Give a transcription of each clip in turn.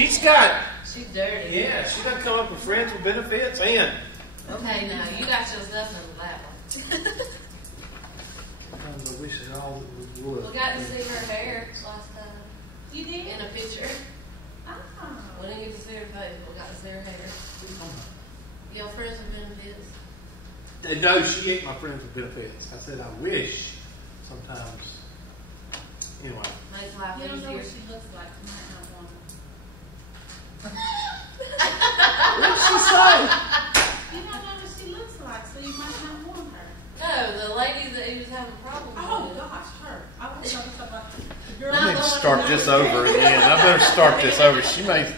She's got. She's dirty. Yeah, she done come up with friends with benefits and. Okay, now you got your stuff in that one. Sometimes I wish it all would. We got to see her hair last time. You did? In a picture. Oh. We didn't get to see her face, but we got to see her hair. Your friends with benefits? No, she ain't my friends with benefits. I said I wish sometimes. Anyway. Makes life You don't know what easier. she looks like. You might not want her. What did she say? You don't know what she looks like, so you might not want her. No, the lady that he was having a problem Oh, with. gosh, her. I was talking about the girl. I need to start this over again. I better start this over. She may.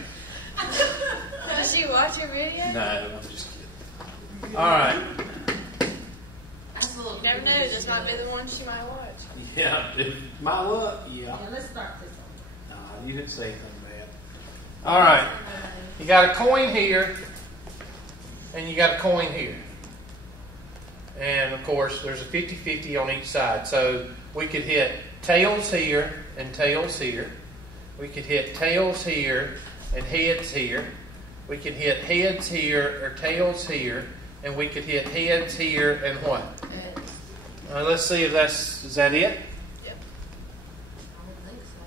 Does she watch your video? No, I'm just kidding. All right. That's a little You never know. This might be the one she might watch. Yeah. My luck. Yeah. Yeah, let's start this over. Nah, you didn't say anything bad. All right. You got a coin here, and you got a coin here. And, of course, there's a 50-50 on each side. So we could hit tails here and tails here. We could hit tails here and heads here. We could hit heads here or tails here. And we could hit heads here and what? Let's see if is that it? Yep. I don't think so.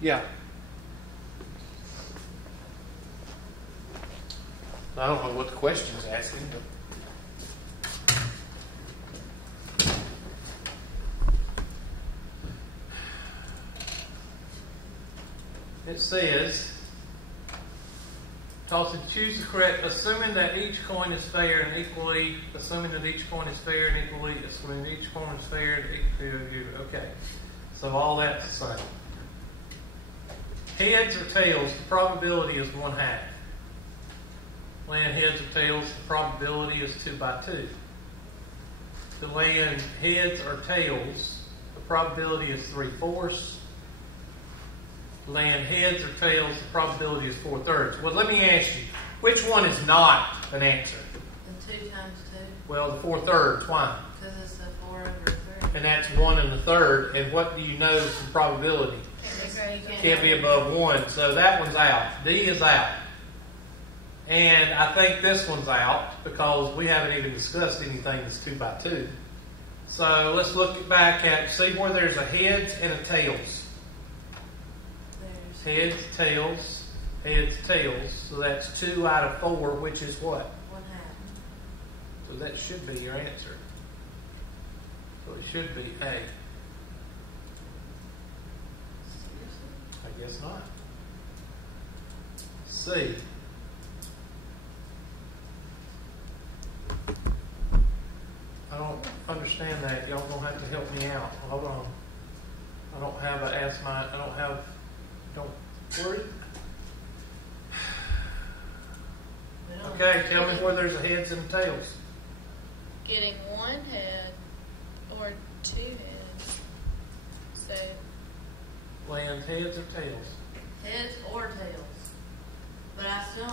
Yeah. I don't know what the question is asking, but. It says, Tulsa, choose the correct, assuming that each coin is fair and equally, assuming that each coin is fair and equally, assuming each coin is fair and equally, okay. So all that's the same. Heads or tails, the probability is 1/2. Laying heads or tails, the probability is 2 by 2. To laying heads or tails, the probability is 3/4. Laying heads or tails, the probability is 4/3. Well, let me ask you, which one is not an answer? The 2 times 2. Well, the 4/3. Why? Because it's a 4 over 3. And that's 1 1/3. And what do you know is the probability? Can't be above 1. So that one's out. D is out. And I think this one's out because we haven't even discussed anything that's 2 by 2. So let's look back at, see where there's a heads and a tails. There's Heads, tails, heads, tails. So that's 2 out of 4, which is what? 1/2. So that should be your answer. So it should be A. I guess not. C. I don't understand that. Y'all gonna have to help me out. Hold on. I don't have don't worry. Okay, tell me where there's a heads and tails. Getting one head or 2 heads. So, Laying heads or tails? Heads or tails. But I still I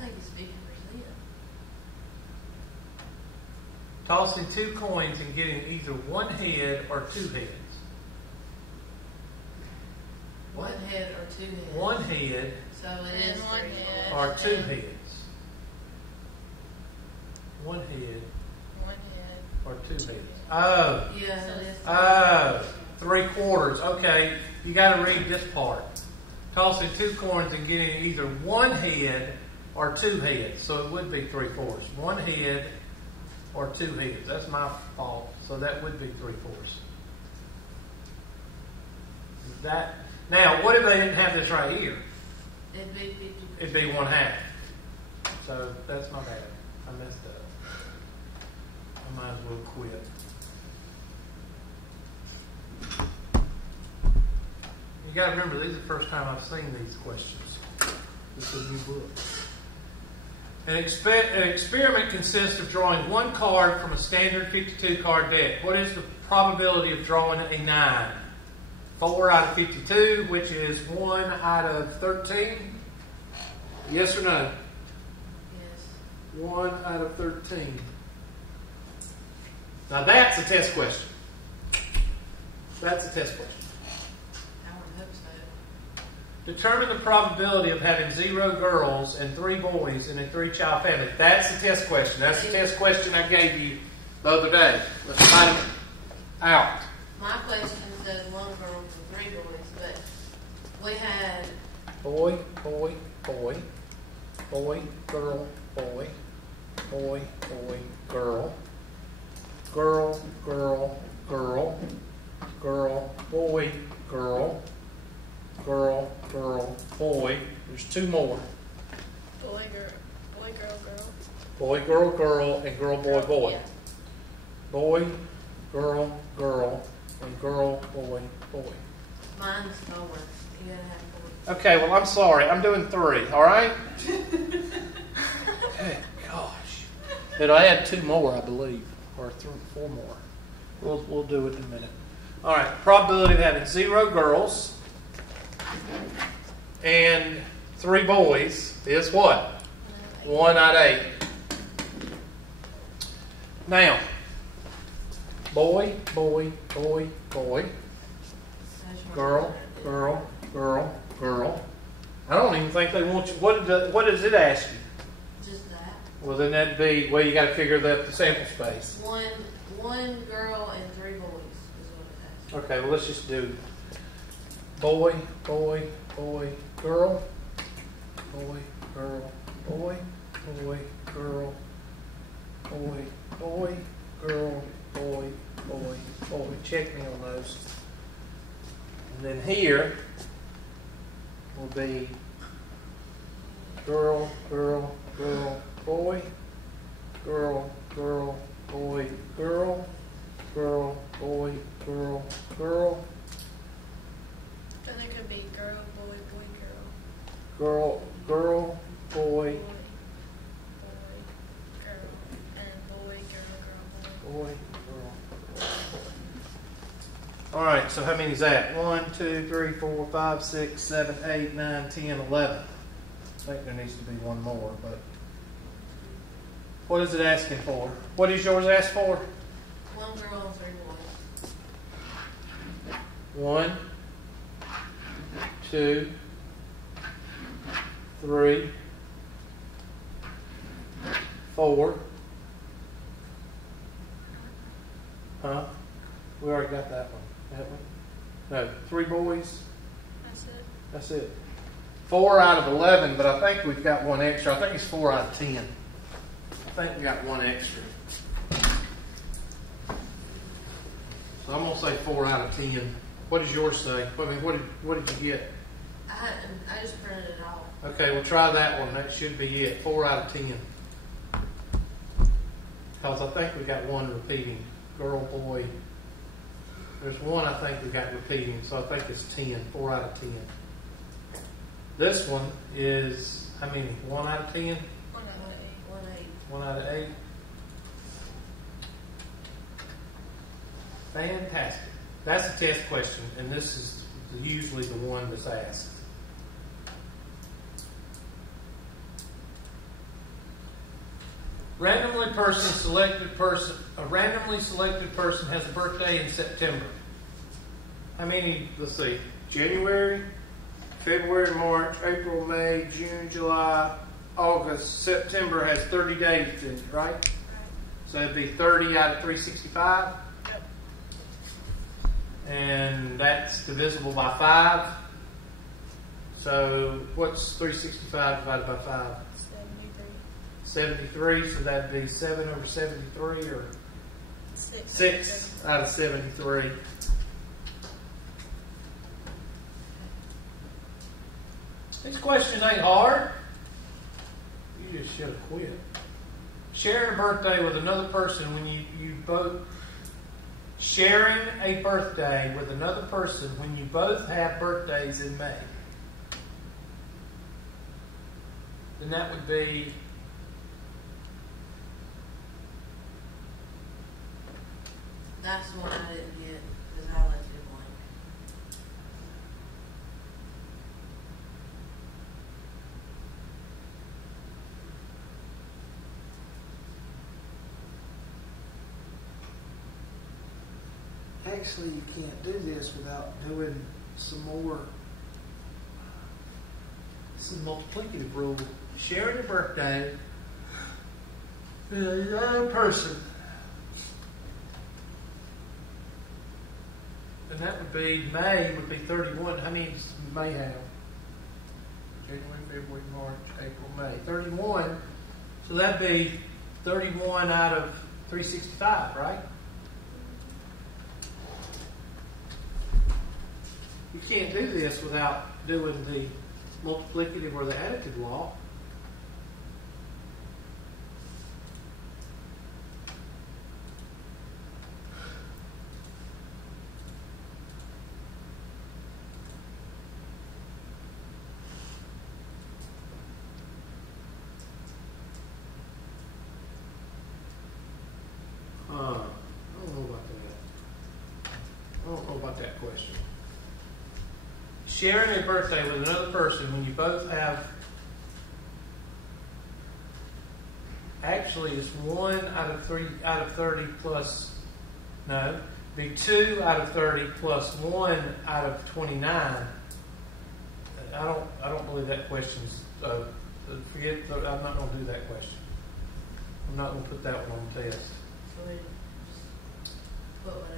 think it's 50%. Tossing 2 coins and getting either 1 head or 2 heads. 1 head or 2 heads. 1 head So it is And 1 3 head. or 2 heads. 1 head 1 head. or 2 heads. Oh. Yeah, it is. 3/4. Okay, you got to read this part. Tossing 2 coins and getting either 1 head or 2 heads. So it would be 3/4. 1 head or 2 heads. That's my fault. So that would be 3/4. That now, what if they didn't have this right here? It'd be 50%. It'd be 1/2. So that's my bad. I messed up. I might as well quit. You got to remember, these are the first time I've seen these questions. This is a new book. An experiment consists of drawing 1 card from a standard 52 card deck. What is the probability of drawing a 9? 4 out of 52, which is 1 out of 13. Yes or no? Yes. 1 out of 13. Now that's a test question. That's a test question. I would hope so. Determine the probability of having 0 girls and 3 boys in a 3-child family. That's the test question. That's the test question I gave you the other day. Let's find it out. My question says 1 girl and 3 boys, but we had Boy, boy, boy. Boy, girl, boy. Boy, boy, girl. Girl, girl, girl. Girl, boy, girl. Girl, girl, boy. There's 2 more. Boy, girl, girl. Boy, girl, girl, and girl, boy, boy. Yeah. Boy, girl, girl, and girl, boy, boy. mine's 4. You gotta have 4. Okay, well, I'm sorry. I'm doing 3, all right? Hey, gosh. But I had 2 more, I believe, or 4 more. We'll do it in a minute. All right, probability of having 0 girls and 3 boys is what? 1 out of 8. Now, boy, boy, boy, boy, girl, girl, girl, girl. I don't even think they want you. What does it ask you? Just that. Well, then that'd be, well, you got to figure the sample space. One girl and 3 boys is what it Okay, well, let's just do boy, boy, boy, girl, boy, girl, boy, boy, girl, boy, boy, girl, boy, boy, boy. Check me on those. And then here will be girl, girl, girl, boy, girl, girl, boy, girl, girl, boy, girl, girl, Then it could be girl, boy, boy, girl, girl, boy. boy, girl, and boy, girl, boy. Boy, girl. All right, so how many is that? 1, 2, 3, 4, 5, 6, 7, 8, 9, 10, 11. I think there needs to be 1 more, but what is it asking for? What is yours ask for? 1 girl and 3 boys. 1, 2, 3, 4. Huh? We already got that one, haven't we? No, 3 boys. That's it. That's it. 4 out of 11, but I think we've got 1 extra. I think it's 4 out of 10. I think we got 1 extra. So I'm gonna say 4 out of 10. What does yours say? I mean, what did you get? I just printed it off. Okay, we'll try that one. That should be it. 4 out of 10. Because I think we got 1 repeating. Girl, boy. There's 1 I think we got repeating, so I think it's 10. 4 out of 10. This one is how many? 1 out of 10? 1 out of 8. 1 8. 1 out of 8. Fantastic. That's a test question, and this is usually the one that's asked. A randomly selected person has a birthday in September. How many? Let's see. January, February, March, April, May, June, July, August, September has 30 days in it, right? Right. So it'd be 30 out of 365. Yep. And that's divisible by 5. So what's 365 divided by 5? 73. So that'd be 7 over 73, or 6 out of 73. These questions ain't hard. You just should have quit. Sharing a birthday with another person when you both... Sharing a birthday with another person when you both have birthdays in May. Then that would be... That's the one I didn't get because I left it blank. Actually, you can't do this without doing some more This is multiplicative rule. Sharing a birthday with another person. And that would be, May would be 31. How many does May have? January, February, March, April, May. 31. So that'd be 31 out of 365, right? You can't do this without doing the multiplicative or the additive law. I don't know about that question. Sharing a birthday with another person when you both have, actually it's 1 out of 30 plus, no, be 2 out of 30 plus 1 out of 29. I don't believe that question's, forget, I'm not going to do that question. I'm not going to put that one on the test. So we just put whatever.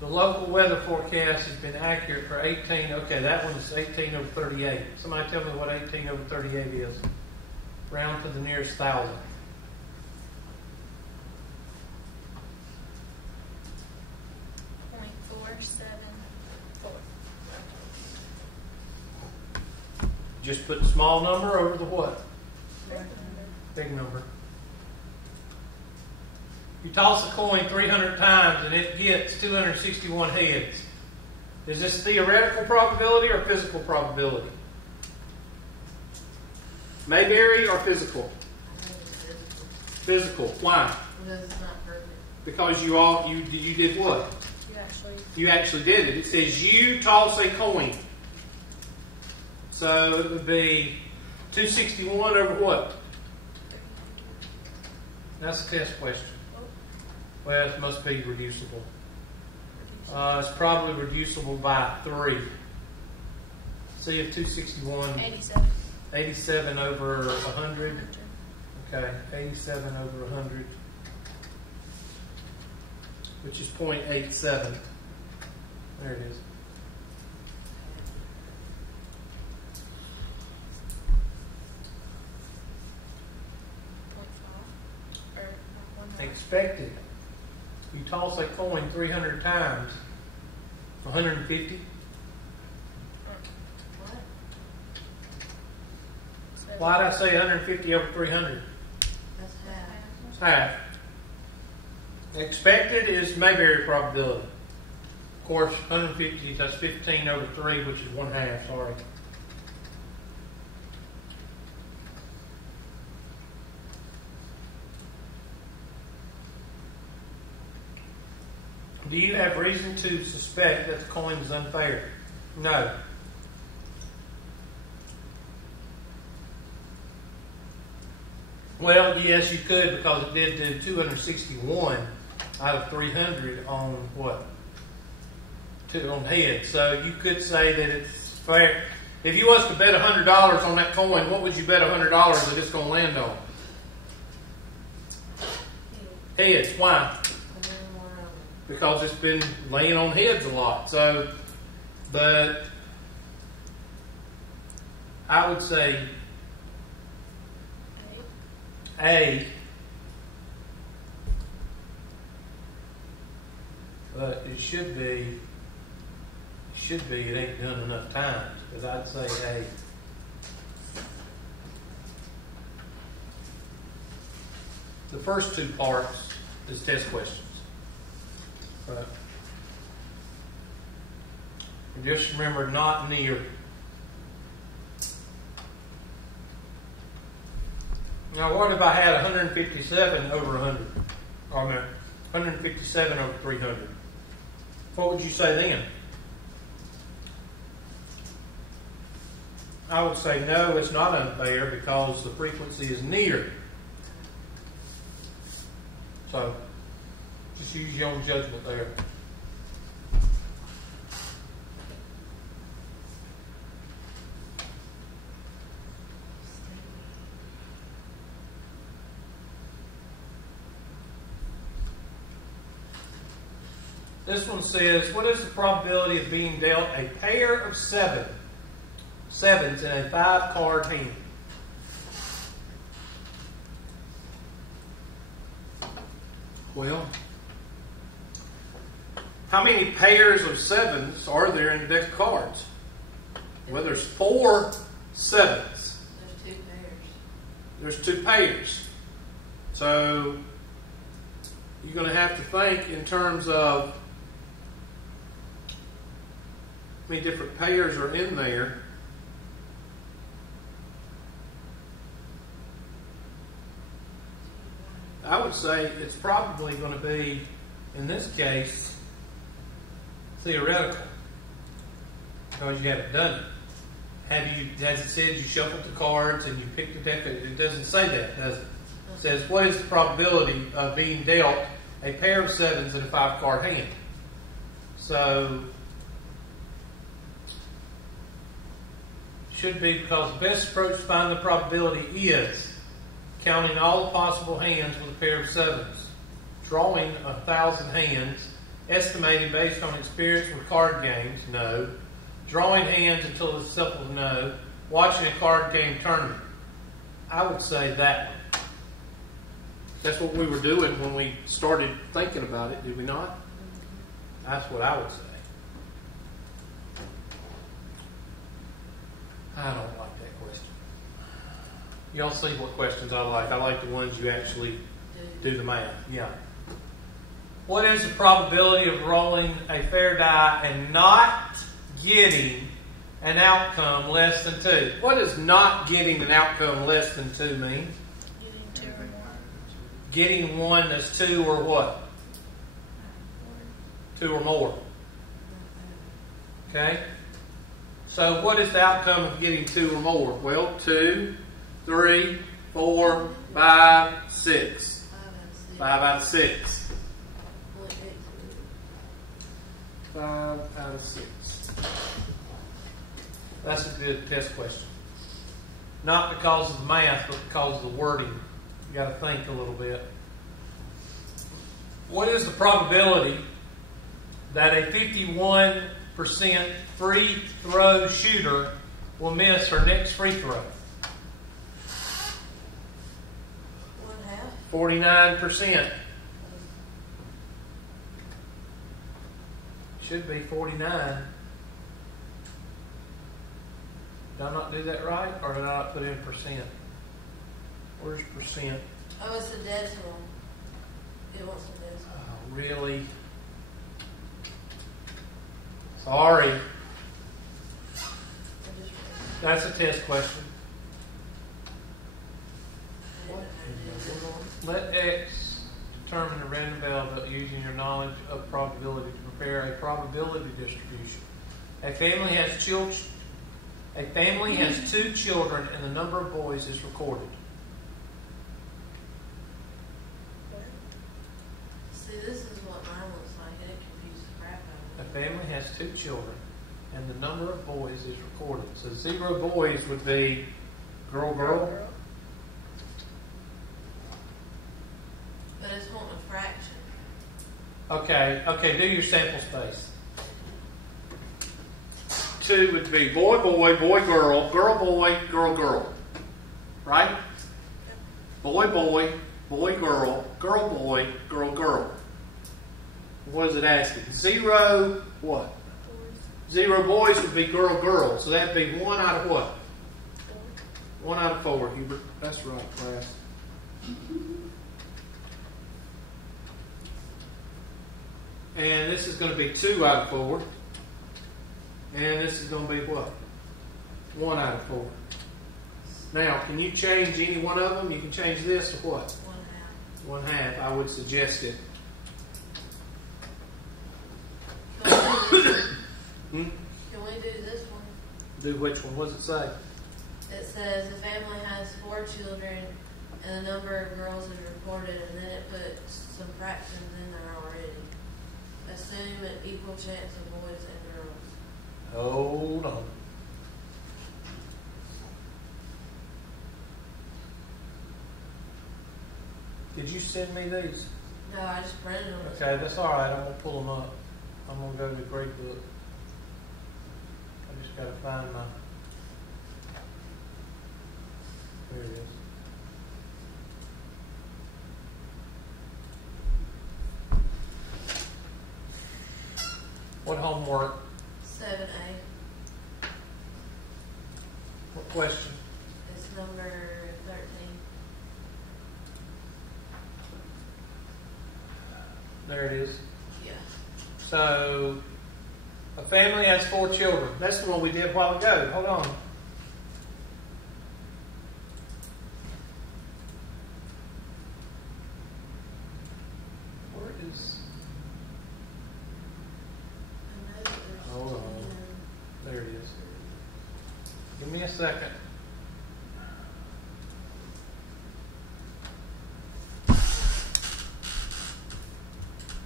The local weather forecast has been accurate for 18. Okay, that one is 18 over 38. Somebody tell me what 18 over 38 is. Round to the nearest thousand. .474. Just put the small number over the what? Big number. You toss a coin 300 times and it gets 261 heads. Is this theoretical probability or physical probability? Mayberry or physical? I think it's physical. Physical. Why? Because it's not perfect. Because you did what? You actually did it. It says you toss a coin. So it would be 261 over what? That's a test question. Well, it must be reducible. It's probably reducible by 3. See if 261... 87. 87 over 100. Okay, 87 over 100. Which is 0.87. There it is. Expected. You toss a coin 300 times. 150. What? Why did I say 150 over 300? That's half. It's half. Expected is Mayberry probability. Of course, 150, that's 15 over 3, which is 1/2, sorry. Do you have reason to suspect that the coin is unfair? No. Well, yes, you could, because it did do 261 out of 300 on what? On head. So you could say that it's fair. If you was to bet $100 on that coin, what would you bet $100 that it's going to land on? Heads. Why? Because it's been laying on heads a lot. So, but I would say A. But it should be, it ain't done enough times. But I'd say A. The first two parts is test questions. Right. And just remember, not near. Now, what if I had 157 over 100? Or I mean, 157 over 300? What would you say then? I would say no, it's not unfair because the frequency is near. So, just use your own judgment there. This one says, what is the probability of being dealt a pair of sevens in a 5-card hand? Well, how many pairs of sevens are there in the deck of cards? Well, there's 4 sevens. There's 2 pairs. There's 2 pairs. So you're going to have to think in terms of how many different pairs are in there. I would say it's probably going to be, in this case, theoretical. Because you haven't done it. Has it said you shuffled the cards and you picked the deck? It doesn't say that, does it? It says, what is the probability of being dealt a pair of sevens in a 5-card hand? So, should be because the best approach to find the probability is counting all the possible hands with a pair of sevens, drawing 1,000 hands, estimating based on experience with card games, no, drawing hands until it's simple to know, watching a card game tournament. I would say that one. That's what we were doing when we started thinking about it, did we not? That's what I would say. I don't like that question. Y'all see what questions I like. I like the ones you actually do the math. Yeah. What is the probability of rolling a fair die and not getting an outcome less than 2? What does not getting an outcome less than 2 mean? Getting 2 or more. Getting one that's 2 or what? 2 or more. Okay? So what is the outcome of getting 2 or more? Well, 2, 3, 4, 5, 6. 5 out of 6. 5 out of 6. That's a good test question. Not because of the math, but because of the wording. You got to think a little bit. What is the probability that a 51% free throw shooter will miss her next free throw? 49%. Should be 49. Did I not do that right? Or did I not put in percent? Where's percent? Oh, it's a decimal. It wants a decimal. Oh, really? Sorry. That's a test question. Let X determine the random value using your knowledge of probability to prepare a probability distribution. A family has children. A family has 2 children, and the number of boys is recorded. See, this is what mine looks like, and it confused the crap out of me. A family has 2 children, and the number of boys is recorded. So 0 boys would be girl, girl. But it's wanting a fraction. Okay, do your sample space. 2 would be boy, boy, boy, girl, girl, boy, girl, girl. Right? Boy, boy, boy, girl, girl, boy, girl, girl. What is it asking? 0, what? 0 boys would be girl, girl. So that'd be 1 out of what? 1 out of 4, Hubert. That's right, class. And this is going to be 2 out of 4. And this is going to be what? 1 out of 4. Now, can you change any one of them? You can change this to what? 1/2. 1/2. I would suggest it. Can we do this one? Do which one? What does it say? It says the family has 4 children and the number of girls is recorded, and then it puts some fractions in there already. Assume an equal chance of boys and girls. Hold on. Did you send me these? No, I just printed them. Okay, that's all right. I'm going to pull them up. I'm going to go to the grade book. I just got to find my. There it is. What homework? 7A. What question? It's number 13. There it is. Yeah. So, a family has 4 children. That's the one we did a while ago. Hold on. Where is... I know that there's Hold on. 10. There it is. Give me a second.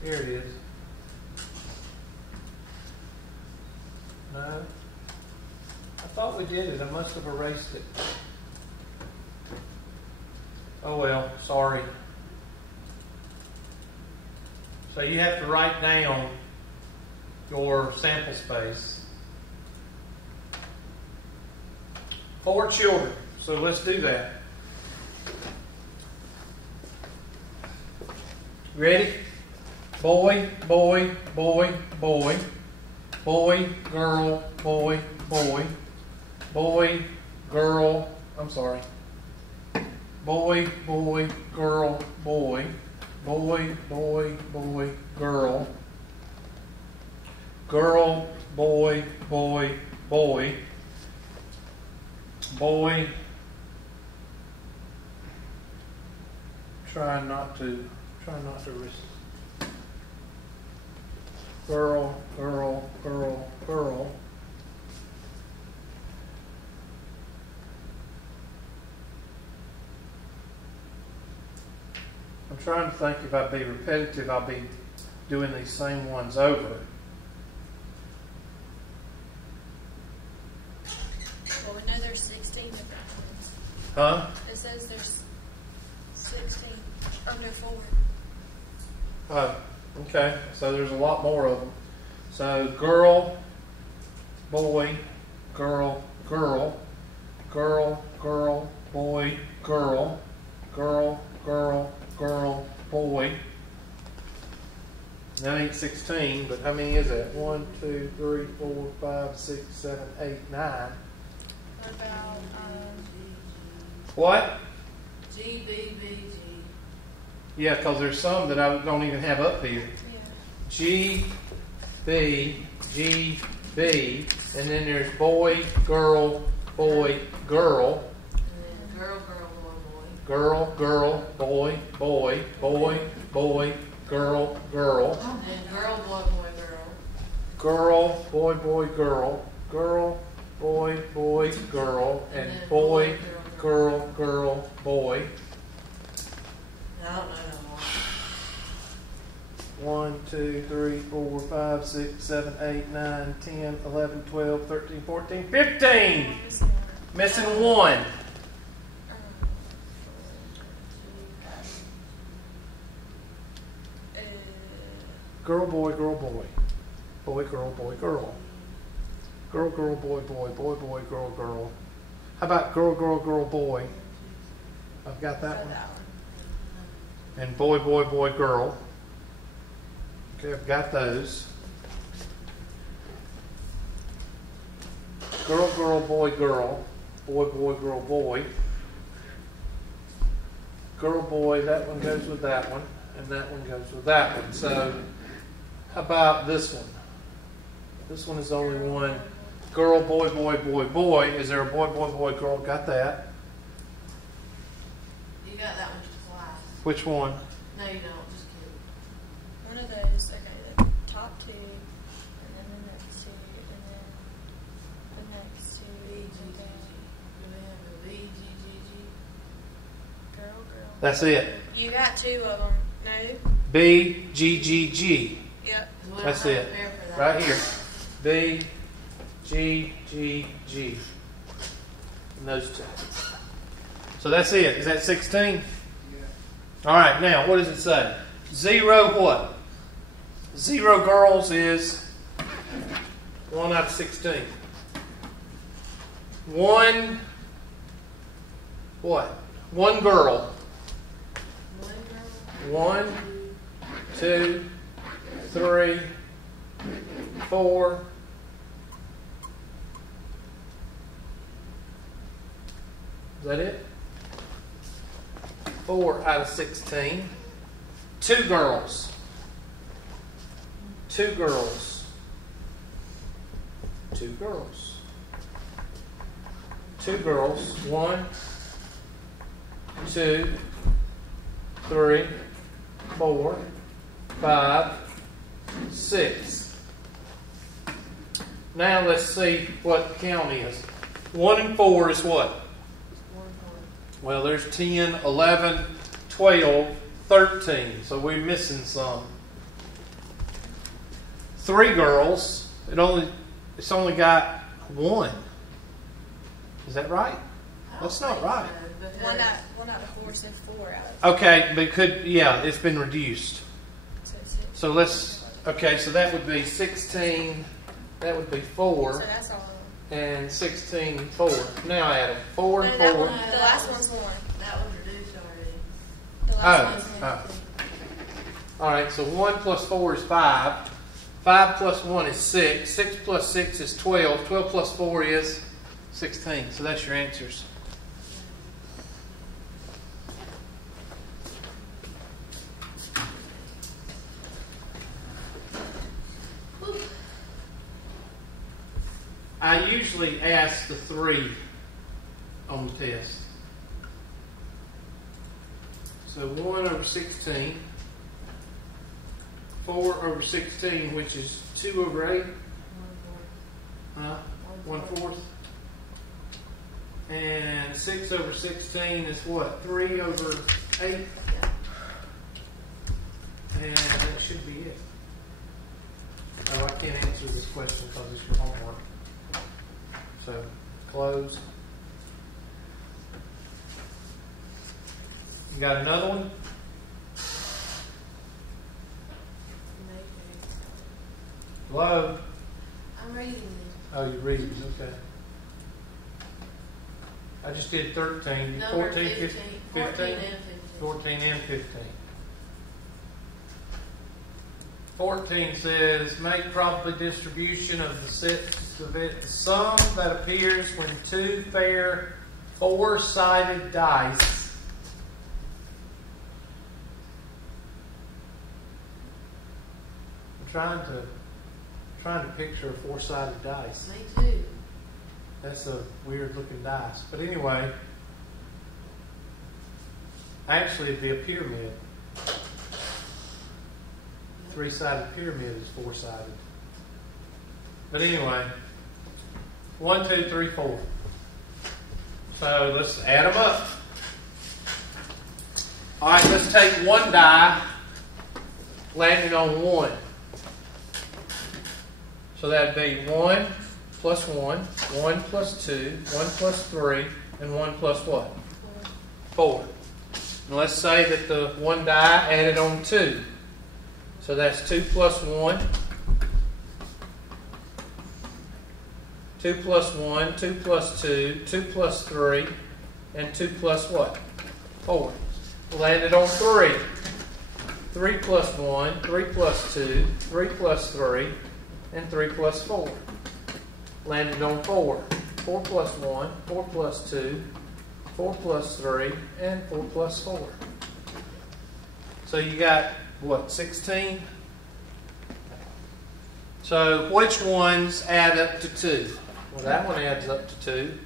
Here it is. No. I thought we did it. I must have erased it. Oh well, sorry. So you have to write down your sample space. 4 children. So let's do that. Ready? Boy, boy, boy, boy. Boy, girl, boy, boy. Boy, girl, I'm sorry. Boy, boy, girl, boy. Boy, boy, boy, girl. Girl, boy, boy, boy. Boy. Try not to risk. Girl, girl, girl, girl. I'm trying to think if I'd be repetitive, I'll be doing these same ones over. Well, we know there's 16 different ones. Huh? It says there's 16. Or no, 4. Oh, okay. So there's a lot more of them. So girl, boy, girl, girl, girl, girl, boy, girl, girl, girl, girl, boy. That ain't 16, but how many is that? 1, 2, 3, 4, 5, 6, 7, 8, 9. What about, What? G, B, B, G. Yeah, because there's some that I don't even have up here. yeah. G, B, G, B, and then there's boy, girl, boy, girl, And then girl, girl, boy, boy. girl, girl, boy, boy, boy, boy, girl, girl, And then girl, boy, boy, girl. girl, boy, boy, girl, girl, boy, boy, girl, and boy, girl, girl, boy. I don't know no more. 1, 2, 3, 4, 5, 6, 7, 8, 9, 10, 11, 12, 13, 14, 15. This one. Missing 1. Girl, boy, girl, boy. Boy, girl, boy, girl. Girl, girl, boy, boy, boy, boy, girl, girl. How about girl, girl, girl, boy? I've got that one. And boy, boy, boy, girl. Okay, I've got those. Girl, girl, boy, girl. Boy, boy, girl, boy. Girl, boy, that one goes with that one. And that one goes with that one. So, how about this one? This one is only one. Girl, boy, boy, boy, boy. Is there a boy, boy, boy, girl? Got that. You got that one twice. Which one? No, you don't. Just kidding. One of those, okay, the top 2, and then the next 2, and then the next 2, B, G, G, G. Do we have a B, G, G, G? girl, girl. That's it. You got 2 of them, no? B, G, G, G. Yep. We don't That's have it. a pair for that. Right here. B, G, G, G. And those two. So that's it. Is that 16? All right. Now, what does it say? 0 what? 0 girls is 1 out of 16. 1 what? 1 girl. 1, 2, 3, 4. Is that it? 4 out of 16. 2 girls. 2 girls. 2 girls. 2 girls. 1, 2, 3, 4, 5, 6. Now let's see what the count is. 1 and 4 is what? Well, there's 10, 11, 12, 13. So we're missing some. 3 girls. It's only got 1. Is that right? That's not right. One out of 4 said 4 out of. Okay, but it's been reduced. So let's, so that would be 16, that would be 4. So that's all. And 16, 4. Now add them. 4 and 4. The last one's 1. That was reduced already. The last one's 1. All right, so 1 plus 4 is 5. 5 plus 1 is 6. 6 plus 6 is 12. 12 plus 4 is 16. So that's your answers. I usually ask the 3 on the test. So 1 over 16, 4 over 16, which is 2 over 8, 1/4. And 6 over 16 is what? 3 over 8? And that should be it. Oh, I can't answer this question because it's your homework. So, close. You got another one? Hello? I'm reading this. Oh, you're reading. Okay. I just did 13. Number 14, 15. 15? 14 and 15. 14 and 15. 14 says, make probably distribution of the sets of it. The sum that appears when 2 pair 4-sided dice I'm trying to picture a 4-sided dice. Me too. That's a weird looking dice. But anyway, actually it'd be a pyramid. 3-sided pyramid is 4-sided. But anyway, 1, 2, 3, 4. So let's add them up. All right, let's take one die, landing on 1. So that'd be 1 plus 1, 1 plus 2, 1 plus 3, and 1 plus what? 4. And let's say that the one die added on 2. So that's 2 plus 1, 2 plus 1, 2 plus 2, 2 plus 3, and 2 plus what? 4. Landed on 3. 3 plus 1, 3 plus 2, 3 plus 3, and 3 plus 4. Landed on 4. 4 plus 1, 4 plus 2, 4 plus 3, and 4 plus 4. So you got, what, 16? So which ones add up to 2? Well, that one adds up to 2. Only 1.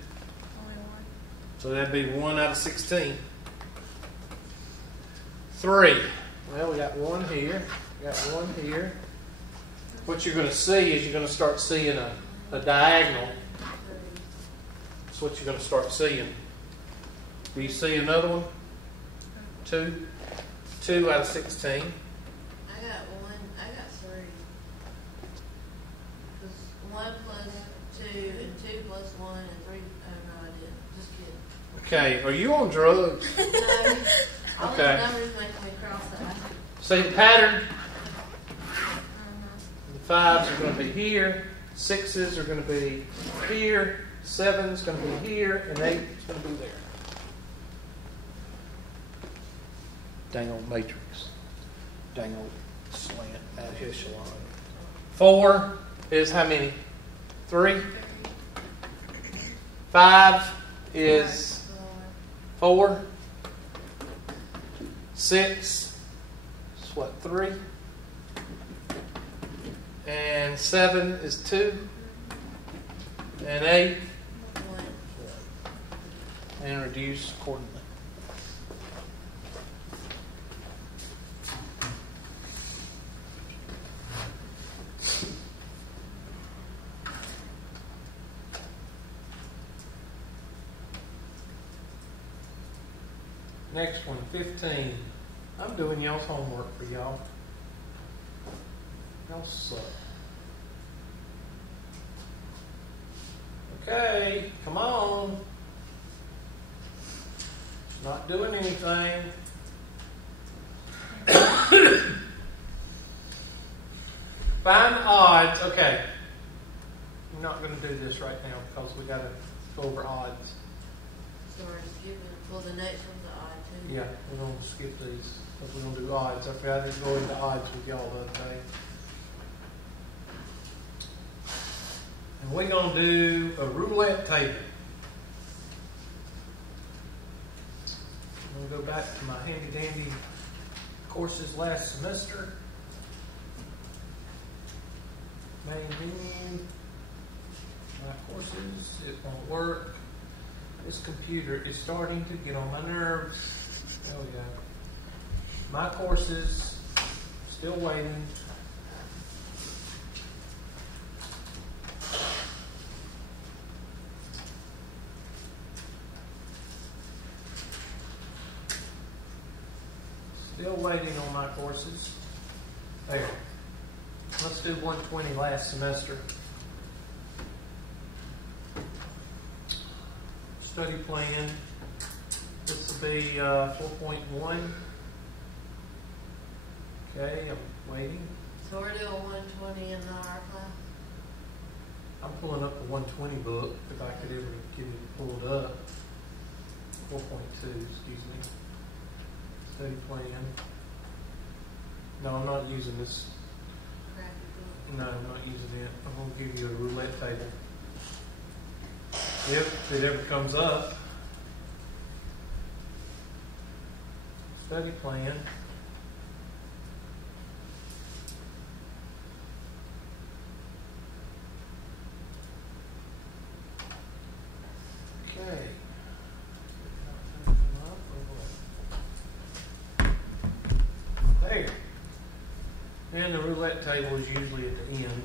So that'd be 1 out of 16. 3. Well, we got 1 here. We got 1 here. What you're going to see is you're going to start seeing a diagonal. That's what you're going to start seeing. Do you see another one? 2? 2 out of 16. I got 1. I got 3. Because 1 plus 2 and 2 plus 1 and 3. Oh no, I didn't. Just kidding. Okay, are you on drugs? No. All Okay. the numbers make me cross that. See the pattern? 5s are going to be here. 6s are going to be here. 7's going to be here. And 8 is going to be there. Dang old matrix. Dang old slant ad echelon. 4 is how many? 3. 5 is 4. 6 is what? 3. And 7 is 2. And 8. And reduce accordingly. Next one, 15. I'm doing y'all's homework for y'all. Y'all suck. Okay, come on. It's not doing anything. Find odds. Okay. I'm not going to do this right now because we got to go over odds. So we're skipping. Well, the next one's the odd too. Yeah, we're going to skip these because we're going to do odds. I forgot to go into odds with y'all the other day. And we're going to do a roulette table. I'm going to go back to my handy dandy courses last semester. Main menu. My courses. It won't work. This computer is starting to get on my nerves. There we go. My courses, still waiting. Still waiting on my courses. There. Let's do 120 last semester. Study plan. This will be 4.1. Okay, I'm waiting. So we're doing 120 in our class. I'm pulling up the 120 book if I could ever get it pulled up. 4.2, excuse me. Study plan. No, I'm not using this. Crappy book. No, I'm not using it. I'm going to give you a roulette table. If it ever comes up. Study plan. Okay. There. And the roulette table is usually at the end.